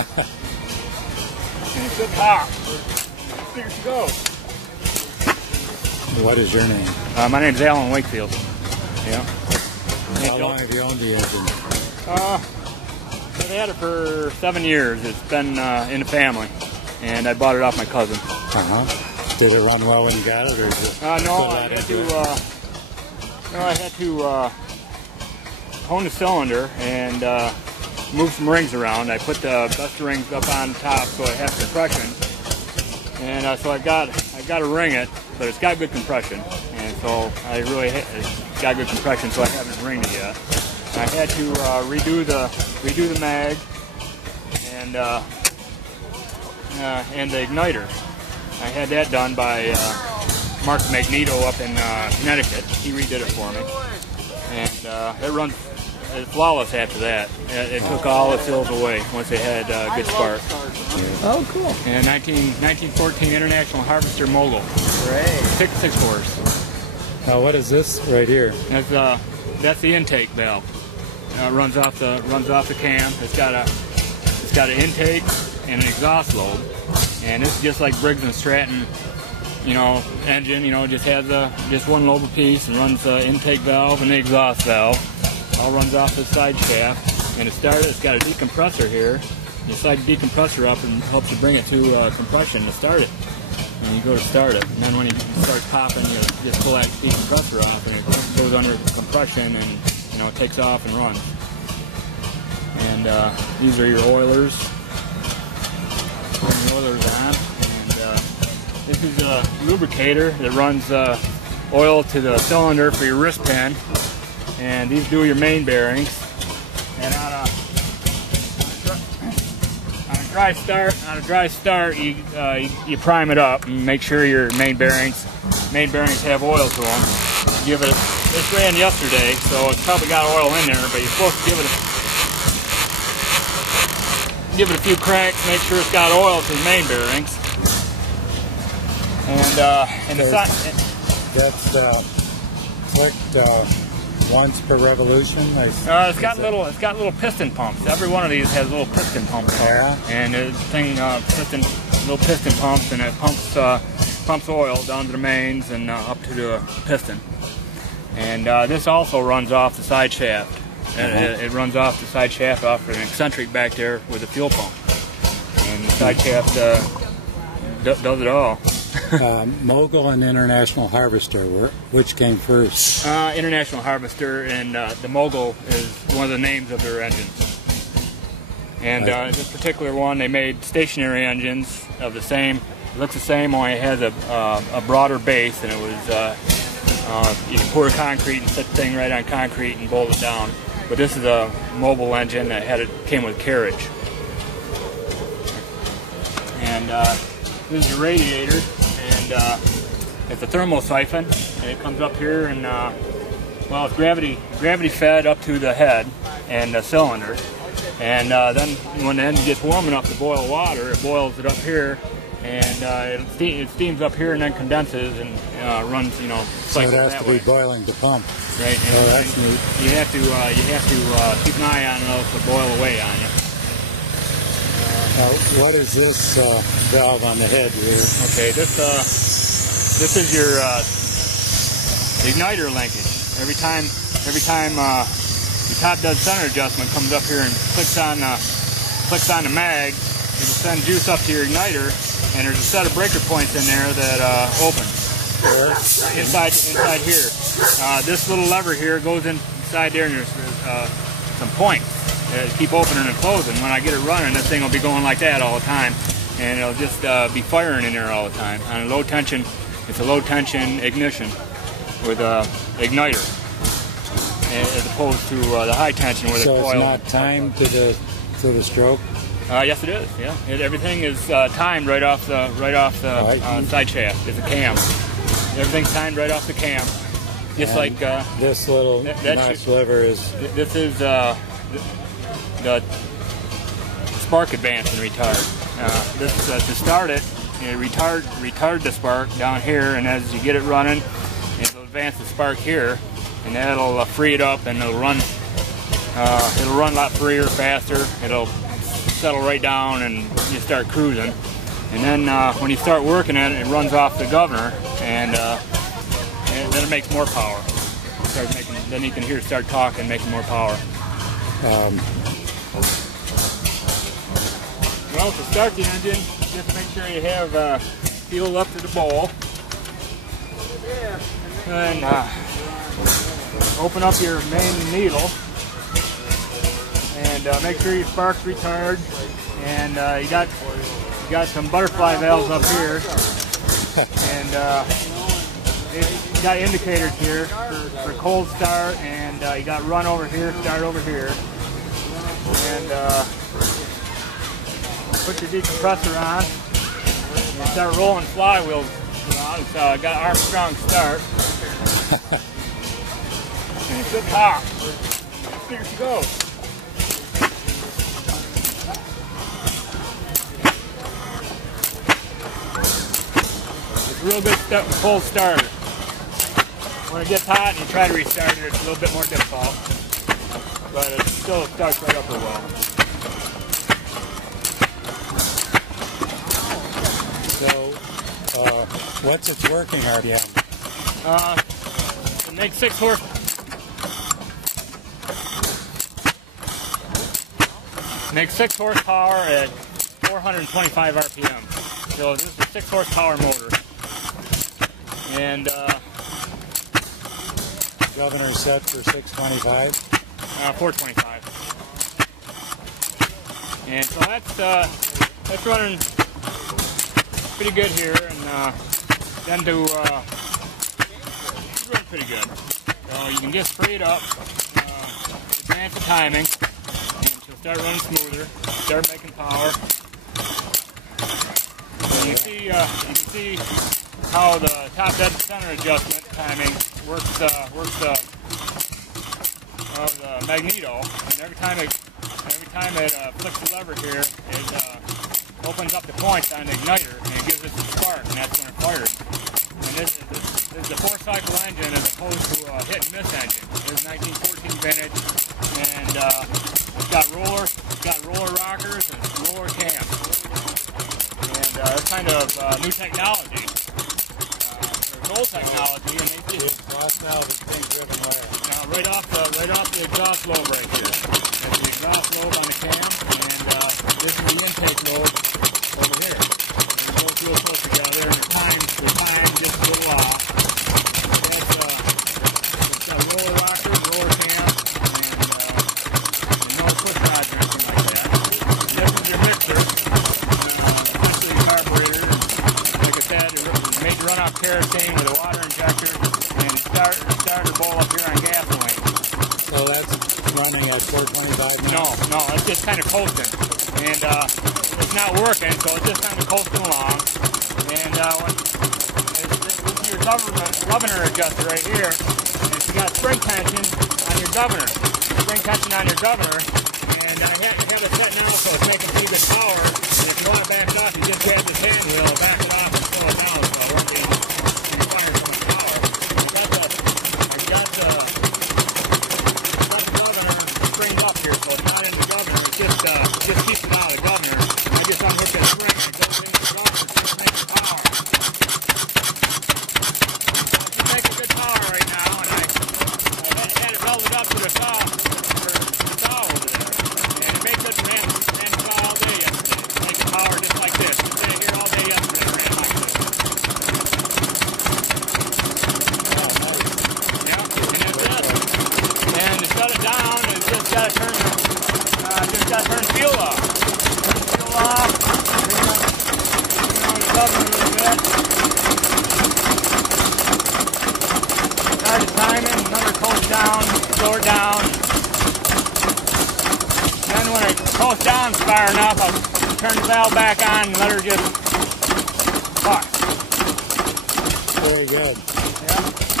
And it's good pop. There she goes. What is your name? My name's Alan Wakefield. Yeah. How long have you owned the engine? I've had it for 7 years. It's been in the family, and I bought it off my cousin. Did it run well when you got it, or is it? No, I had to hone the cylinder and move some rings around. I put the best rings up on top so it has compression, and so I got to ring it, but it's got good compression, and so I really got good compression, so I haven't ringed it yet. I had to redo the mag and the igniter. I had that done by Mark Magneto up in Connecticut. He redid it for me, and it runs flawless after that. It took all the seals away once it had good spark. Oh, cool! And 1914 International Harvester Mogul. Great. Six horse. Now, what is this right here? That's the intake valve. It runs off the cam. It's got an intake and an exhaust lobe, and it's just like Briggs and Stratton, engine. Just has just one lobe apiece, and runs the intake valve and the exhaust valve. All runs off the side shaft, and it's got a decompressor here. You slide the decompressor up and helps you bring it to compression to start it. And you go to start it, and then when it starts popping, you just pull that decompressor off, and it goes under compression, and it takes off and runs. And these are your oilers. Turn the oilers on, and this is a lubricator that runs oil to the cylinder for your wrist pin. And these do your main bearings. And on a dry start, you prime it up and make sure your main bearings have oil to them. This ran yesterday, so it's probably got oil in there, but you're supposed to give it a few cranks, make sure it's got oil to the main bearings. And that's clicked once per revolution. It's got little piston pumps. Every one of these has a little piston pump in there, and the thing little piston pumps, and it pumps oil down to the mains and up to the piston. And this also runs off the side shaft. It runs off the side shaft off an eccentric back there with a fuel pump, and the side shaft does it all. Mogul and International Harvester, which came first? International Harvester, and the Mogul is one of the names of their engines. And this particular one, they made stationary engines of the same. It looks the same, only it has a broader base, and it was you can pour concrete and set the thing right on concrete and bolt it down. But this is a mobile engine that came with carriage. And this is your radiator, and it's a thermal siphon, and it comes up here, and well, it's gravity fed up to the head and the cylinder. And then when the engine gets warm enough to boil water, it boils it up here, and it steams up here and then condenses and runs, So it cycles has to be boiling to pump. Right. Oh, that's neat. You have to keep an eye on it, or else it'll boil away on you. What is this valve on the head here? Okay, this is your igniter linkage. Every time your top dead center adjustment comes up here and clicks on the mag, it'll send juice up to your igniter, and there's a set of breaker points in there that open. Inside here. This little lever here goes inside there, and there's some points that keep opening and closing. When I get it running, this thing will be going like that all the time, and it'll just be firing in there all the time. On a low tension, it's a low tension ignition with a igniter, as opposed to the high tension where the coil. So it's not timed to the stroke? Yes, it is. Yeah, everything is timed right off the side shaft. It's a cam. Everything's timed right off the cam. Just like this little notch lever is. This is the spark advance and retard. This to start it, retard the spark down here, and as you get it running, it'll advance the spark here, and that'll free it up, and it'll run a lot freer, faster. It'll settle right down and you start cruising. And then when you start working it, it runs off the governor, and then it makes more power. Then you can hear it start talking, making more power. Well, to start the engine, just make sure you have fuel up to the bowl. And open up your main needle. And make sure your spark's retarded. And you got some butterfly valves up here. And you got indicators here for cold start. And you got run over here, start over here. And put your decompressor on and start rolling flywheels around. So I got Armstrong start. And it's good pop. Here she goes. It's a real good cold starter. When it gets hot and you try to restart it, it's a little bit more difficult. But it still starts right up real well. So, what's its working RPM? It makes 6 horse. Makes 6 horsepower at 425 RPM. So this is a 6 horsepower motor. And Governor set for 625? 425. And so that's running pretty good here, and then to run pretty good. So you can just free it up, advance the timing, and she'll start running smoother, start making power. And you can see how the top dead center adjustment timing works the magneto, and every time it flicks the lever here, it opens up the points on the igniter, and it gives us a spark, and that's when it fires. And this is a 4-cycle engine as opposed to a hit and miss engine. It's 1914 vintage, and it's got roller rockers and roller cams, and it's kind of new technology. There's old technology, and they just now the thing driven wire. Now right off the exhaust lobe right here. That's the exhaust lobe on the cam, and this is the intake lobe over here. And both real close together, and the time just a little off. That's roller rocker, roller cam, and no push rods or anything like that. And this is your mixer, essentially a carburetor. Like I said, it's made to run off kerosene with a water injector, and starter bowl up here on gasoline. So that's running at 425 now? No, it's just kind of coasting. And it's not working, so it's just kind of coasting along. And this is your governor adjuster right here. And you got spring tension on your governor. Spring tension on your governor. And I have it set now so it's making pretty good power. And if you want to back it off, you just grab this hand wheel and back it off and slow it down so it won't require so much power. I got the governor springed up here, so it's not in the governor. It just keeps it out of the governor. I just unhook that spring and it goes into the governor. It just makes power. It's making good power right now, and I had it welded up to the saw over there, and it made good ran the saw all day yesterday. It's making power just like this. It stayed here all day yesterday and ran like this. And to shut it down, it's just got to turn fuel off. Turn fuel off, bring on the governor a little bit. Start the timing, another coast down, slow it down. Then when it coasts down far enough, I'll turn the valve back on and let her just push. Very good. Yeah.